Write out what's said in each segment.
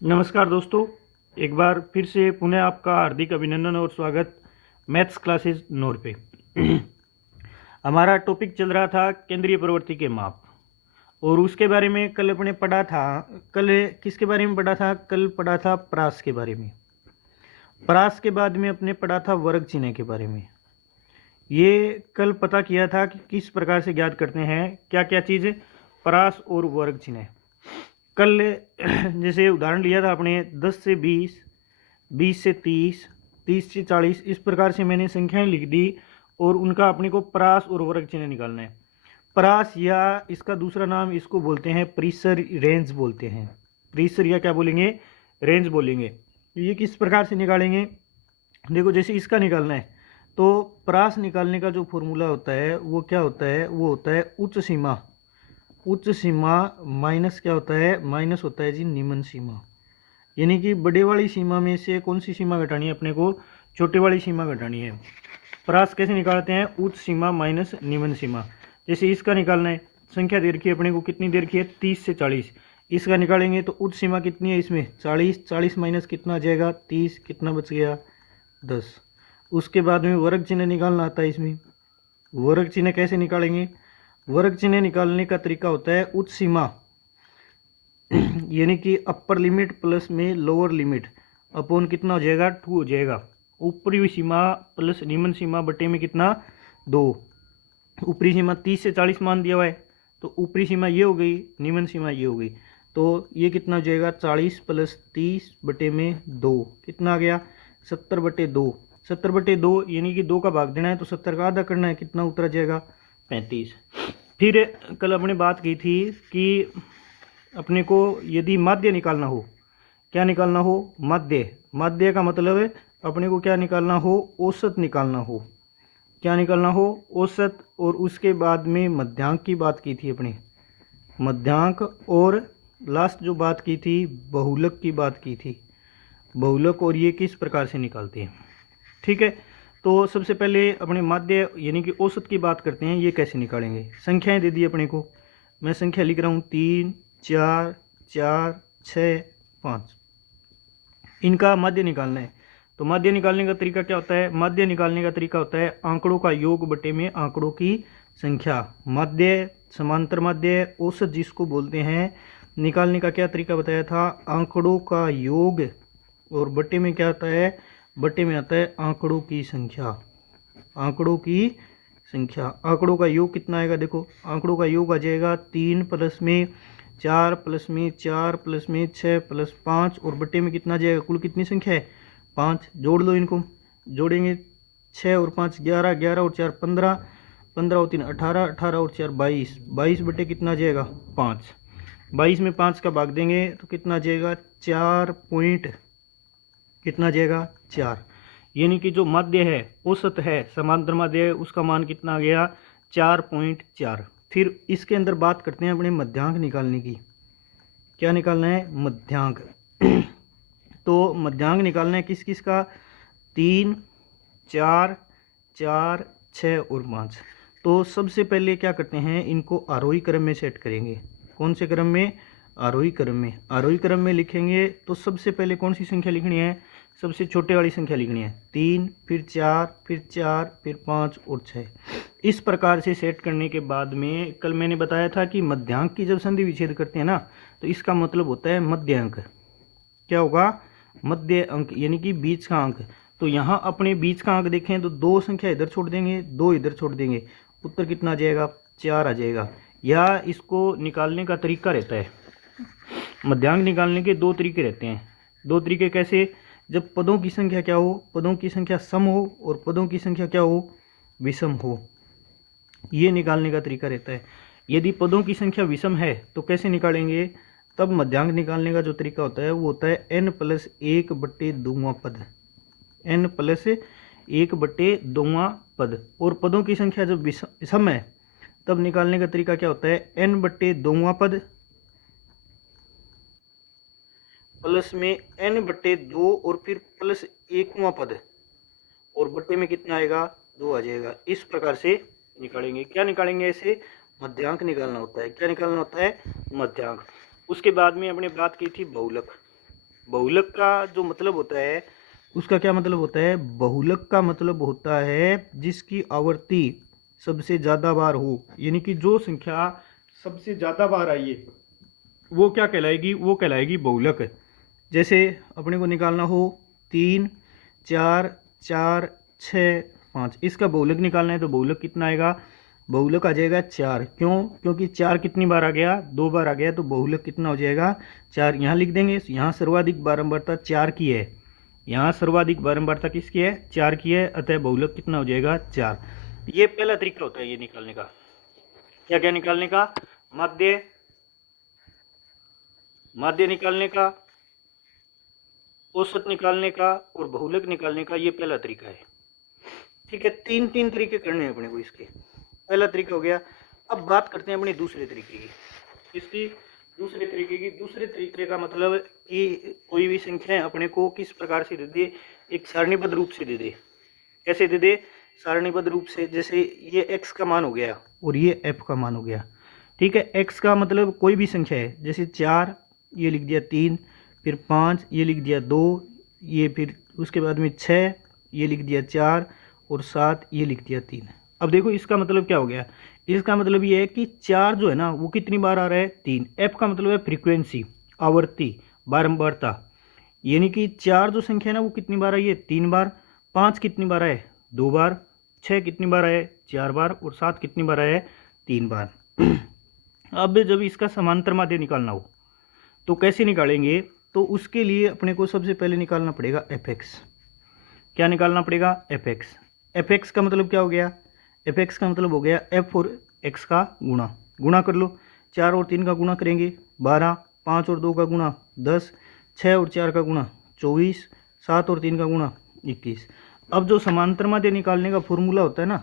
नमस्कार दोस्तों, एक बार फिर से पुनः आपका हार्दिक अभिनंदन और स्वागत मैथ्स क्लासेस नोर पे। हमारा टॉपिक चल रहा था केंद्रीय प्रवृत्ति के माप, और उसके बारे में कल अपने पढ़ा था। कल किसके बारे में पढ़ा था? कल पढ़ा था परास के बारे में। परास के बाद में अपने पढ़ा था वर्ग चिन्ह के बारे में। ये कल पता किया था कि किस प्रकार से ज्ञात करते हैं क्या क्या चीज़ परास और वर्ग चिन्ह। कल जैसे उदाहरण लिया था अपने 10 से 20, 20 से 30, 30 से 40, इस प्रकार से मैंने संख्याएं लिख दी और उनका अपने को परास और वर्ग चिन्ह निकालना है। परास या इसका दूसरा नाम इसको बोलते हैं प्रीसर रेंज बोलते हैं। प्रीसर या क्या बोलेंगे? रेंज बोलेंगे। ये किस प्रकार से निकालेंगे? देखो, जैसे इसका निकालना है तो परास निकालने का जो फॉर्मूला होता है वो क्या होता है? वो होता है उच्च सीमा। उच्च सीमा माइनस क्या होता है? माइनस होता है जी निम्न सीमा। यानी कि बड़े वाली सीमा में से कौन सी सीमा घटानी है अपने को? छोटे वाली सीमा घटानी है। परास कैसे निकालते हैं? उच्च सीमा माइनस निम्न सीमा। जैसे इसका निकालना है, संख्या दे रखी है अपने को, कितनी दे रखी है? 30 से 40। इसका निकालेंगे तो उच्च सीमा कितनी है इसमें? 40। 40 माइनस कितना आ जाएगा? 30। कितना बच गया? 10। उसके बाद में वर्ग चिन्ह निकालना आता है इसमें। वर्ग चिन्ह कैसे निकालेंगे? वर्ग चिन्ह निकालने का तरीका होता है उच्च सीमा यानी कि अपर लिमिट प्लस में लोअर लिमिट अपॉन कितना हो जाएगा? 2 हो जाएगा। ऊपरी सीमा प्लस निम्न सीमा बटे में कितना? 2। ऊपरी सीमा 30 से 40 मान दिया हुआ है तो ऊपरी सीमा ये हो गई, निम्न सीमा ये हो गई, तो ये कितना हो जाएगा? 40 प्लस 30 बटे में 2। कितना आ गया? 70 बटे 2। 70 बटे 2 यानी कि 2 का भाग देना है तो 70 का आधा करना है। कितना उत्तर आ जाएगा? 35। फिर कल अपने बात की थी कि अपने को यदि माध्य निकालना हो, क्या निकालना हो? माध्य। माध्य का मतलब है अपने को क्या निकालना हो? औसत निकालना हो। क्या निकालना हो? औसत। और उसके बाद में मध्यांक की बात की थी अपने, मध्यांक। और लास्ट जो बात की थी बहुलक की बात की थी, बहुलक। और ये किस प्रकार से निकालते हैं, ठीक है। तो सबसे पहले अपने माध्य यानी कि औसत की बात करते हैं। ये कैसे निकालेंगे? संख्याएं दे दी अपने को, मैं संख्या लिख रहा हूँ 3, 4, 4, 6, 5। इनका माध्य निकालना है। तो माध्य निकालने का तरीका क्या होता है? माध्य निकालने का तरीका होता है आंकड़ों का योग बटे में आंकड़ों की संख्या। माध्य, समांतर माध्य, औसत जिसको बोलते हैं, निकालने का क्या तरीका बताया था? आंकड़ों का योग और बटे में क्या आता है? बटे में आता है आंकड़ों की संख्या। आंकड़ों की संख्या। आंकड़ों का योग कितना आएगा? देखो, आंकड़ों का योग आ जाएगा 3 प्लस में 4 प्लस में 4 प्लस में 6 प्लस 5 और बटे में कितना आ जाएगा? कुल कितनी संख्या है? 5। जोड़ लो इनको। जोड़ेंगे 6 और 5 11, 11 और 4 15, 15 और 3 18, 18 और 4 22, 22 बटे कितना आ जाएगा? 5। 22 में 5 का भाग देंगे तो कितना आ जाएगा? 4 पॉइंट कितना आ जाएगा? 4। यानी कि जो माध्य है, औसत है, समांतर माध्य है, उसका मान कितना आ गया? 4.4। फिर इसके अंदर बात करते हैं अपने मध्यांक निकालने की। क्या निकालना है? मध्यांक। तो मध्यांक निकालना है किस किस का? 3, 4, 4, 6 और 5। तो सबसे पहले क्या करते हैं, इनको आरोही क्रम में सेट करेंगे। कौन से क्रम में? आरोही क्रम में। आरोही क्रम में लिखेंगे तो सबसे पहले कौन सी संख्या लिखनी है? सबसे छोटे वाली संख्या लिखनी है। 3, फिर 4, फिर 4, फिर 5 और 6। इस प्रकार से सेट करने के बाद में कल मैंने बताया था कि मध्यांक की जब संधि विच्छेद करते हैं ना, तो इसका मतलब होता है मध्य अंक। क्या होगा? मध्य अंक यानी कि बीच का अंक। तो यहाँ अपने बीच का अंक देखें तो 2 संख्या इधर छोड़ देंगे, 2 इधर छोड़ देंगे, उत्तर कितना आ जाएगा? 4 आ जाएगा। या इसको निकालने का तरीका रहता है, मध्यांक निकालने के 2 तरीके रहते हैं। 2 तरीके कैसे? जब पदों की संख्या क्या हो? पदों की संख्या सम हो और पदों की संख्या क्या हो? विषम हो। ये निकालने का तरीका रहता है। यदि पदों की संख्या विषम है तो कैसे निकालेंगे? तब मध्यांक निकालने का जो तरीका होता है वो होता है n+1 बटे 2वां पद। n+1 बटे 2वां पद। और पदों की संख्या जब विषम है तब निकालने का तरीका क्या होता है? n बटे 2वां पद प्लस में n बटे 2 और फिर प्लस 1वां पद, और बटे में कितना आएगा? 2 आ जाएगा। इस प्रकार से निकालेंगे। क्या निकालेंगे? ऐसे मध्यांक निकालना होता है। क्या निकालना होता है? मध्यांक। उसके बाद में हमने बात की थी बहुलक। बहुलक का जो मतलब होता है उसका क्या मतलब होता है? बहुलक का मतलब होता है जिसकी आवर्ती सबसे ज़्यादा बार हो, यानी कि जो संख्या सबसे ज़्यादा बार आई है वो क्या कहलाएगी? वो कहलाएगी बहुलक। जैसे अपने को निकालना हो 3, 4, 4, 6, 5, इसका बहुलक निकालना है तो बहुलक कितना आएगा? बहुलक आ जाएगा 4। क्यों? क्योंकि 4 कितनी बार आ गया? 2 बार आ गया, तो बहुलक कितना हो जाएगा? 4। यहाँ लिख देंगे, यहाँ सर्वाधिक बारंबारता 4 की है, यहाँ सर्वाधिक बारंबारता किसकी है? 4 की है, अतः बहुलक कितना हो जाएगा? 4। ये पहला तरीका होता है ये निकालने का। क्या क्या निकालने का? माध्य, माध्य निकालने का, औसत निकालने का और बहुलक निकालने का, ये पहला तरीका है। ठीक है, तीन तीन तरीके करने हैं अपने को इसके। पहला तरीका हो गया। अब बात करते हैं अपने दूसरे तरीके की। इसकी दूसरे तरीके की, दूसरे तरीके का मतलब कि कोई भी संख्या अपने को किस प्रकार से दे दे? एक सारणीबद्ध रूप से दे दे। कैसे दे दे? सारणीबद्ध रूप से। जैसे ये x का मान हो गया और ये f का मान हो गया। ठीक है, x का मतलब कोई भी संख्या है, जैसे 4 ये लिख दिया 3, फिर 5 ये लिख दिया 2, ये फिर उसके बाद में 6 ये लिख दिया 4 और 7 ये लिख दिया 3। अब देखो इसका मतलब क्या हो गया? इसका मतलब ये है कि 4 जो है ना वो कितनी बार आ रहा है? 3। f का मतलब है फ्रीक्वेंसी, आवर्ती, बारंबारता, यानी कि 4 जो संख्या है ना वो कितनी बार आई है? 3 बार। 5 कितनी बार आए? 2 बार। 6 कितनी बार आए? 4 बार। और 7 कितनी बार आए? 3 बार। अब जब इसका समांतर माध्य निकालना हो तो कैसे निकालेंगे? तो उसके लिए अपने को सबसे पहले निकालना पड़ेगा fx। क्या निकालना पड़ेगा? fx। fx का मतलब क्या हो गया? fx का मतलब हो गया f और x का गुणा। गुणा कर लो, 4 और 3 का गुणा करेंगे 12, 5 और 2 का गुणा 10, 6 और 4 का गुणा 24, 7 और 3 का गुणा 21। अब जो समांतर माध्य निकालने का फॉर्मूला होता है ना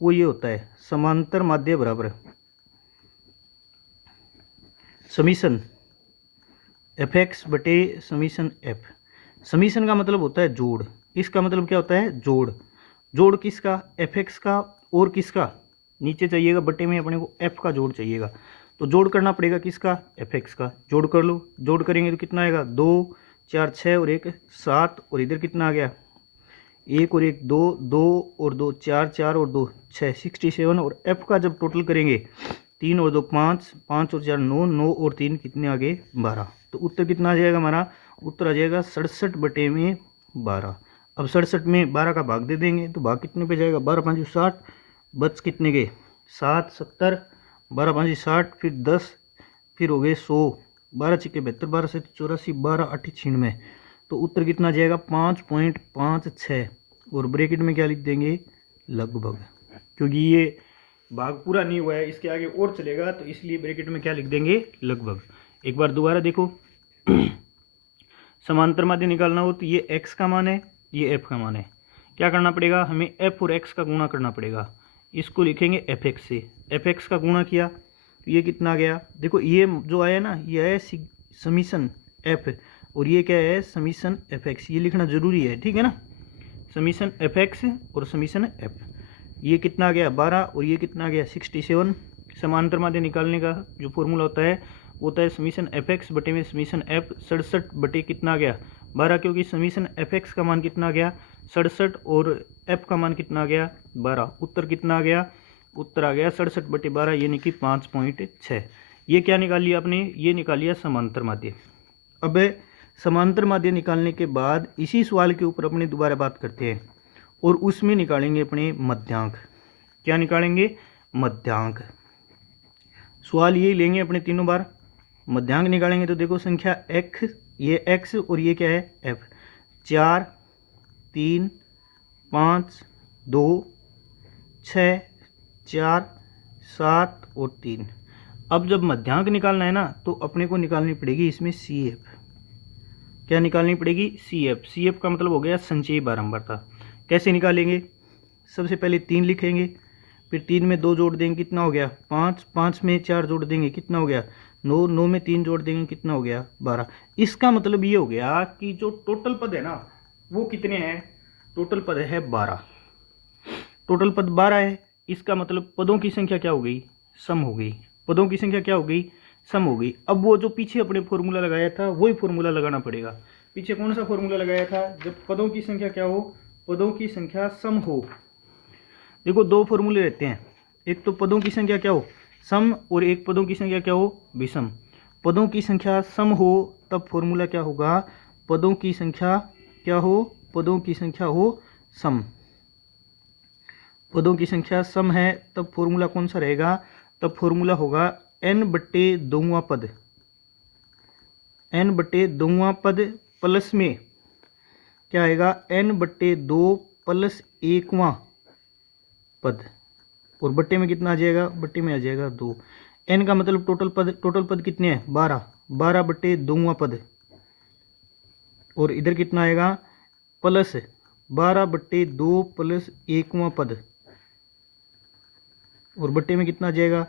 वो ये होता है, समांतर माध्य बराबर समीशन fx बटे समीशन f। समीशन का मतलब होता है जोड़, इसका मतलब क्या होता है? जोड़। जोड़ किसका? fx का और किसका? नीचे चाहिएगा बटे में अपने को f का जोड़ चाहिएगा, तो जोड़ करना पड़ेगा किसका? fx का। जोड़ कर लो, जोड़ करेंगे तो कितना आएगा? 2, 4, 6 और 1 7, और इधर कितना आ गया? 1 और 1 2, 2 और 2 4, 4 और 2 6, 67। और f का जब टोटल करेंगे 3 और 2 5, 5 और 4 9, 9 और 3 कितने आ गए? 12। तो उत्तर कितना आ जाएगा हमारा? उत्तर आ जाएगा 67 बटे में 12। अब 67 में 12 का भाग दे देंगे तो भाग कितने पे जाएगा? 12 5 60, बच कितने गए? 7 70, 12 5 60, फिर 10, फिर हो गए 100, 12 छिके 72, 12 से 84, 12 8 96। तो उत्तर कितना आ जाएगा? 5.56। और ब्रैकेट में क्या लिख देंगे? लगभग, क्योंकि ये भाग पूरा नहीं हुआ है, इसके आगे और चलेगा तो इसलिए ब्रैकेट में क्या लिख देंगे? लगभग। एक बार दोबारा देखो। समांतर माध्य निकालना हो तो ये x का मान है, ये f का मान है। क्या करना पड़ेगा? हमें f और x का गुणा करना पड़ेगा। इसको लिखेंगे fx से। fx का गुणा किया तो ये कितना आ गया? देखो ये जो आया ना ये है समीशन f, और ये क्या है? Summation fx। ये लिखना जरूरी है, ठीक है ना? समीशन fx और समीशन f। ये कितना आ गया? 12, और ये कितना आ गया? 67। समांतर माध्य निकालने का जो फॉर्मूला होता है वो होता है समीशन fx बटे में समीशन f। 67 बटे कितना आ गया? 12, क्योंकि समीशन fx का मान कितना आ गया? 67, और f का मान कितना आ गया? 12। उत्तर कितना आ गया? उत्तर आ गया 67 बटे 12, यानी कि 5.6। ये क्या निकाल लिया आपने? ये निकाल लिया समांतर माध्य। अब समांतर माध्य निकालने के बाद इसी सवाल के ऊपर अपने दोबारा बात करते हैं और उसमें निकालेंगे अपने मध्यांक। क्या निकालेंगे? मध्यांक। सवाल ये लेंगे अपने तीनों बार। मध्यांक निकालेंगे तो देखो संख्या x, ये x और ये क्या है? f। 4, 3, 5, 2, 6, 4, 7 और 3। अब जब मध्यांक निकालना है ना तो अपने को निकालनी पड़ेगी इसमें CF। क्या निकालनी पड़ेगी? CF। CF का मतलब हो गया संचयी बारंबारता। कैसे निकालेंगे? सबसे पहले 3 लिखेंगे, फिर 3 में 2 जोड़ देंगे, कितना हो गया? 5, 5 में 4 जोड़ देंगे, कितना हो गया? 9, 9 में 3 जोड़ देंगे, कितना हो गया? 12। इसका मतलब ये हो गया कि जो टोटल पद है ना वो कितने हैं? टोटल पद है 12। टोटल पद 12 है, इसका मतलब पदों की संख्या क्या हो गई? सम हो गई। पदों की संख्या क्या हो गई? सम हो गई। अब वो जो पीछे अपने फॉर्मूला लगाया था वही फॉर्मूला लगाना पड़ेगा। पीछे कौन सा फॉर्मूला लगाया था? जब पदों की संख्या क्या हो? पदों की संख्या सम हो। देखो दो फॉर्मूले रहते हैं, एक तो पदों की संख्या क्या हो? सम, और एक पदों की संख्या क्या हो? विषम। पदों की संख्या सम हो तब फॉर्मूला क्या होगा? पदों की संख्या क्या हो? पदों की संख्या हो सम। पदों की संख्या सम है तब फॉर्मूला कौन सा रहेगा? तब फॉर्मूला होगा n/2वां पद। n/2वां पद प्लस में क्या आएगा? n/2 प्लस 1वां पद, और बट्टे में कितना आ जाएगा? बट्टे में आ जाएगा 2। n का मतलब टोटल पद कितने हैं? 12। 12/2वां पद, और इधर कितना आएगा? प्लस 12/2 प्लस 1वां पद, और बट्टे में कितना आ जाएगा?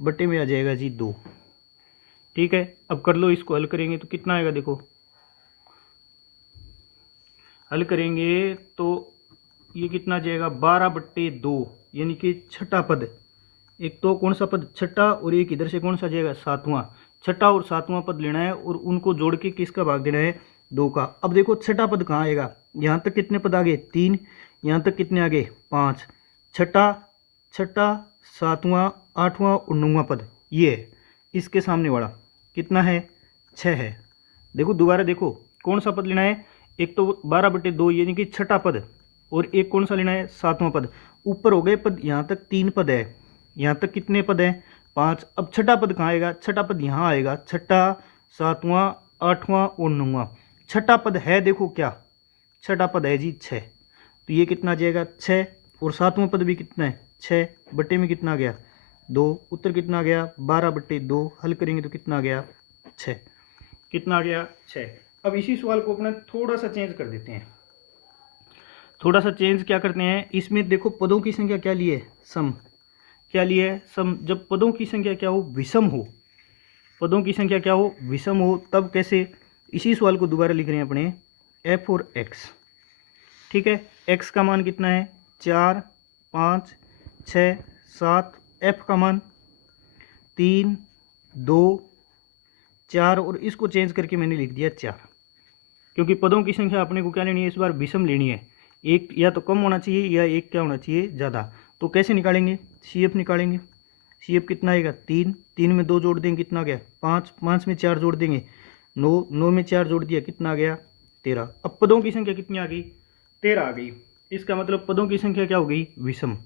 बट्टे में आ जाएगा जी 2। ठीक है, अब कर लो, इसको हल करेंगे तो कितना आएगा? देखो हल करेंगे तो ये कितना आ जाएगा? 12/2, यानी कि छठा पद। एक तो कौन सा पद? छठा, और एक इधर से कौन सा जाएगा? सातवां। छठा और सातवां पद लेना है और उनको जोड़ के किसका भाग देना है? 2 का। अब देखो छठा पद कहाँ आएगा? यहाँ तक कितने पद आ गए? 3। यहाँ तक कितने आ गए? 5। छठा, सातवां, आठवां और 9वां पद, ये है। इसके सामने वाला कितना है? 6 है। देखो दोबारा देखो, कौन सा पद लेना है? एक तो 12/2 यानी कि छठा पद, और एक कौन सा लेना है? सातवां पद। ऊपर हो गए पद, यहाँ तक 3 पद है, यहाँ तक कितने पद हैं? 5। अब छठा पद कहाँ आएगा? छठा पद यहाँ आएगा। छठा, सातवां, आठवां और 9वां। छठा पद है, देखो क्या छठा पद है जी? 6। तो ये कितना आ जाएगा? 6। और सातवां पद भी कितना है? 6। बट्टे में कितना आ गया? 2। उत्तर कितना आ गया? 12/2। हल करेंगे तो कितना आ गया? 6। कितना आ गया? 6। अब इसी सवाल को अपना थोड़ा सा चेंज कर देते हैं। थोड़ा सा चेंज क्या करते हैं इसमें? देखो पदों की संख्या क्या ली है? सम। क्या ली है? सम। जब पदों की संख्या क्या हो? विषम हो। पदों की संख्या क्या हो? विषम हो। तब कैसे? इसी सवाल को दोबारा लिख रहे हैं अपने, f और x। ठीक है, x का मान कितना है? 4, 5, 6, 7। f का मान 3, 2, 4, और इसको चेंज करके मैंने लिख दिया 4, क्योंकि पदों की संख्या अपने को क्या लेनी है? इस बार विषम लेनी है। एक या तो कम होना चाहिए या एक क्या होना चाहिए? ज़्यादा। तो कैसे निकालेंगे? CF निकालेंगे। CF कितना आएगा? 3। 3 में 2 जोड़ देंगे, कितना आ गया? 5। 5 में 4 जोड़ देंगे, 9। 9 में 4 जोड़ दिया, कितना आ गया? 13। अब पदों की संख्या कितनी आ गई? 13 आ गई। इसका मतलब पदों की संख्या क्या हो गई? विषम।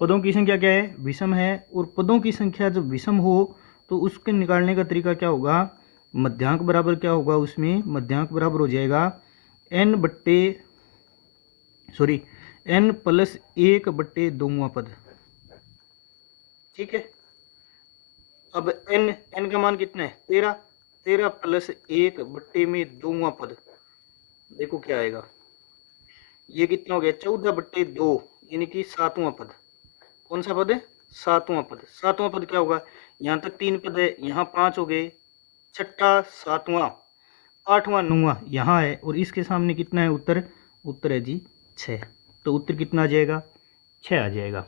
पदों की संख्या क्या है? विषम है। और पदों की संख्या जब विषम हो तो उसके निकालने का तरीका क्या होगा? मध्यांक बराबर क्या होगा उसमें? मध्यांक बराबर हो जाएगा n प्लस 1/2वां पद। ठीक है, अब n का मान कितना है? 13। 13 प्लस 1/2वां पद, देखो क्या आएगा? ये कितना हो गया? 14/2, यानी कि सातवां पद। कौन सा पद है? सातवां पद। सातवां पद क्या होगा? यहाँ तक 3 पद है, यहाँ 5 हो गए। छठा, सातवां, आठवां, 9वां यहाँ है, और इसके सामने कितना है? उत्तर है जी 6। तो उत्तर कितना आ जाएगा? 6 आ जाएगा।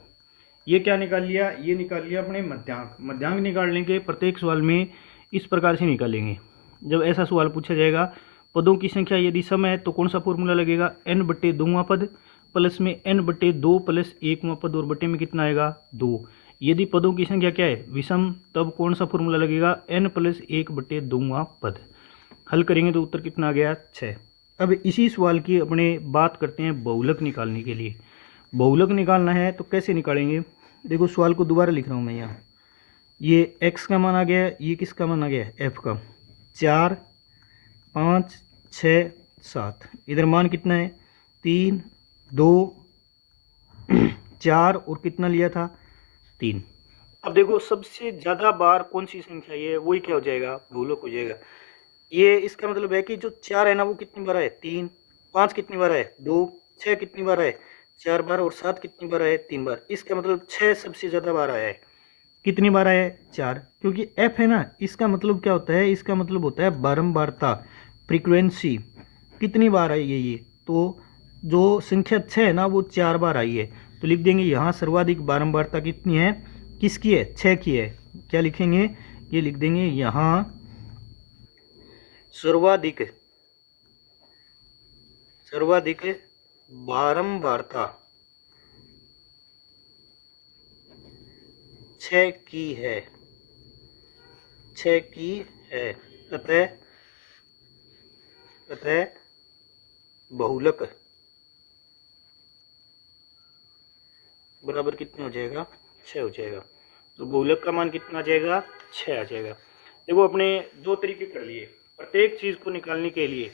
ये क्या निकाल लिया? ये निकाल लिया अपने मध्यांक। मध्यांक निकालने के प्रत्येक सवाल में इस प्रकार से निकालेंगे। जब ऐसा सवाल पूछा जाएगा, पदों की संख्या यदि सम है तो कौन सा फॉर्मूला लगेगा? n/2वां पद प्लस में n/2 प्लस 1वां पद, और बटे में कितना आएगा? 2। यदि पदों की संख्या क्या है? विषम, तब कौन सा फॉर्मूला लगेगा? n प्लस 1/2वां पद। हल करेंगे तो उत्तर कितना आ गया? 6। अब इसी सवाल की अपने बात करते हैं बहुलक निकालने के लिए। बहुलक निकालना है तो कैसे निकालेंगे? देखो सवाल को दोबारा लिख रहा हूँ मैं यहाँ। ये x का मान आ गया, ये किसका मान आ गया? f का। 4, 5, 6, 7। इधर मान कितना है? 3, 2, 4, और कितना लिया था? 3। अब देखो सबसे ज़्यादा बार कौन सी संख्या ये है, वही क्या हो जाएगा? बहुलक हो जाएगा। ये इसका मतलब है कि जो 4 है ना, वो कितनी बार है? 3। 5 कितनी बार है? 2। 6 कितनी बार है? 4 बार। और 7 कितनी बार है? 3 बार। इसका मतलब 6 सबसे ज़्यादा बार आया है। कितनी बार आया है? 4। क्योंकि f है ना, इसका मतलब क्या होता है? इसका मतलब होता है बारंबारता, फ्रीक्वेंसी। कितनी बार आई है ये? तो जो संख्या 6 है ना, वो 4 बार आई है। तो लिख देंगे यहाँ सर्वाधिक बारंबारता कितनी है? किसकी है? 6 की है। क्या लिखेंगे? ये लिख देंगे यहाँ सर्वाधिक बारंबारता 6 की है, अतः बहुलक बराबर कितने हो जाएगा, 6 हो जाएगा। तो बहुलक का मान कितना आ जाएगा, 6 आ जाएगा। देखो अपने दो तरीके कर लिए, प्रत्येक चीज को निकालने के लिए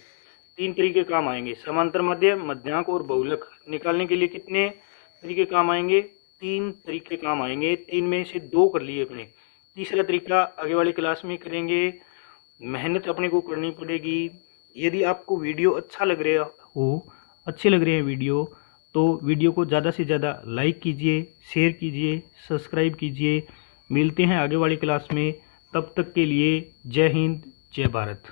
3 तरीके काम आएंगे। समांतर माध्य, मध्यांक और बहुलक निकालने के लिए कितने तरीके काम आएंगे, 3 तरीके काम आएंगे। 3 में से 2 कर लिए अपने, तीसरा तरीका आगे वाली क्लास में करेंगे। मेहनत अपने को करनी पड़ेगी। यदि आपको वीडियो अच्छे लग रहे हैं वीडियो, तो वीडियो को ज़्यादा से ज़्यादा लाइक कीजिए, शेयर कीजिए, सब्सक्राइब कीजिए। मिलते हैं आगे वाली क्लास में, तब तक के लिए जय हिंद, जय भारत।